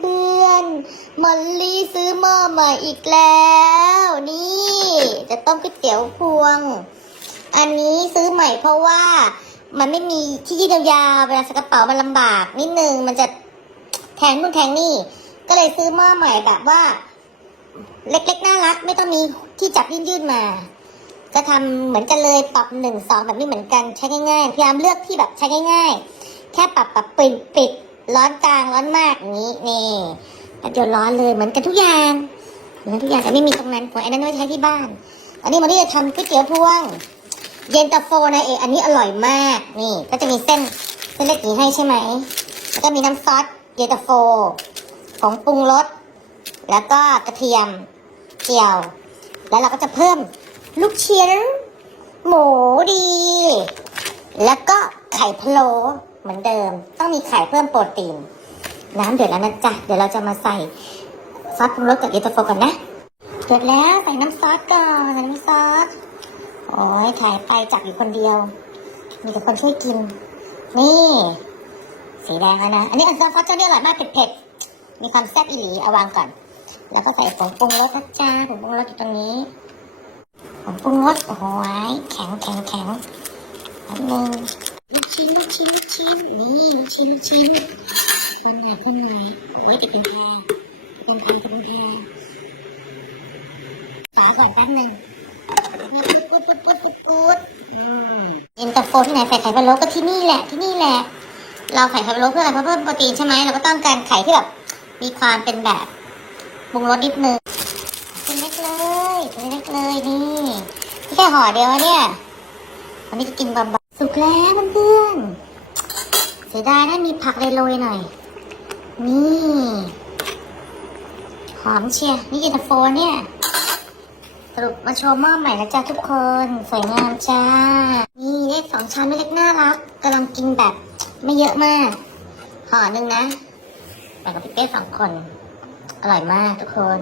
เพื่อนๆมอลลี่ซื้อหม้อใหม่อีกแล้ว นี่ จะต้มก๋วยเตี๋ยวพวง อันนี้ซื้อใหม่เพราะว่ามันไม่มีที่ยืดยาวเวลาใส่กระเป๋ามันลำบากนิดนึงมันจะแทงนู่นแทงนี่ ก็เลยซื้อหม้อใหม่แบบว่า เล็กๆน่ารัก ไม่ต้องมีที่จับยื่นๆมา ก็ทำเหมือนกันเลยปรับหนึ่งสองแบบนี้เหมือนกันใช้ง่ายๆพยายามเลือกที่แบบใช้ง่ายๆ แค่ปรับปรับปิดปิด ร้อนกลางร้อนมากอย่างนี้นี่แต่เดี๋ยวร้อนเลยเหมือนกันทุกอย่างเหมือนทุกอย่างแต่ไม่มีตรงนั้นของไอ้นั้นไว้ใช้ที่บ้าน อันนี้มันนี่จะทำก๋วยเตี๋ยวพวง เย็นตาโฟนะเออันนี้อร่อยมากนี่ ก็จะมีเส้นเส้นเล็กนี้ให้ใช่ไหมแล้วก็มีน้ำซอสเย็นตาโฟของปรุงรสแล้วก็กระเทียมเจียว แล้วเราก็จะเพิ่มลูกชิ้นหมูดี แล้วก็ไข่พะโล้ เหมือนเดิม ต้องมีไข่เพิ่มโปรตีน น้ำเดือดแล้วนะจ๊ะ เดี๋ยวเราจะมาใส่ซอสปรุงรสกับเย็นตาโฟก่อนนะเดือดแล้วใส่น้ำซอสก่อนใส่น้ำซอสโอ้ยถ่ายไปจับอยู่คนเดียว มีแต่คนช่วยกิน นี่ สีแดงแล้วนะ อันนี้อันซอสฟักเจ้านี่อร่อยมากเผ็ดๆ มีความแซ่บอีหลีเอาวางก่อน แล้วก็ใส่ผงปรุงรสนะจ้าผงปรุงรสอยู่ตรงนี้ผงปรุงรสโอ้ยแข็งแข็งแข็งอันหนึ่ง ชิ้นลูกชิ้นลูกชิ้นนี่ลูกชิ้นลูกชิ้นคนไหนคนไหนโอ้ยจะเป็นแพรเป็นแพรจะเป็นแพรขาก่อนแป๊บหนึ่งปุ๊ดปุ๊ดปุ๊ดปุ๊ดปุ๊ดอืมเย็นตาโฟที่ไหนใส่ไข่พะโล้ก็ที่นี่แหละที่นี่แหละ เราไข่ไข่พะโล้เพื่ออะไรเพราะเพิ่มโปรตีนใช่ไหมเราก็ต้องการไข่ที่แบบมีความเป็นแบบปรุงรสนิดนึงเป็นเล็กเลยเป็นเล็กเลยนี่นี่แค่ห่อเดียวเนี่ยวันนี้จะกินบะๆ สุกแล้วเพื่อนๆเสียดายถ้ามีผักเลยโรยหน่อย นี่ หอมเชียร์นี่เย็นตาโฟเนี่ยสรุปมาโชว์หม้อใหม่แล้วจ้าทุกคน สวยงามจ้า นี่เลขสองชั้นไม่เล็กน่ารักกำลังกินแบบไม่เยอะมากห่อหนึ่งนะแบ่งกับพี่เป้สองคน อร่อยมากทุกคน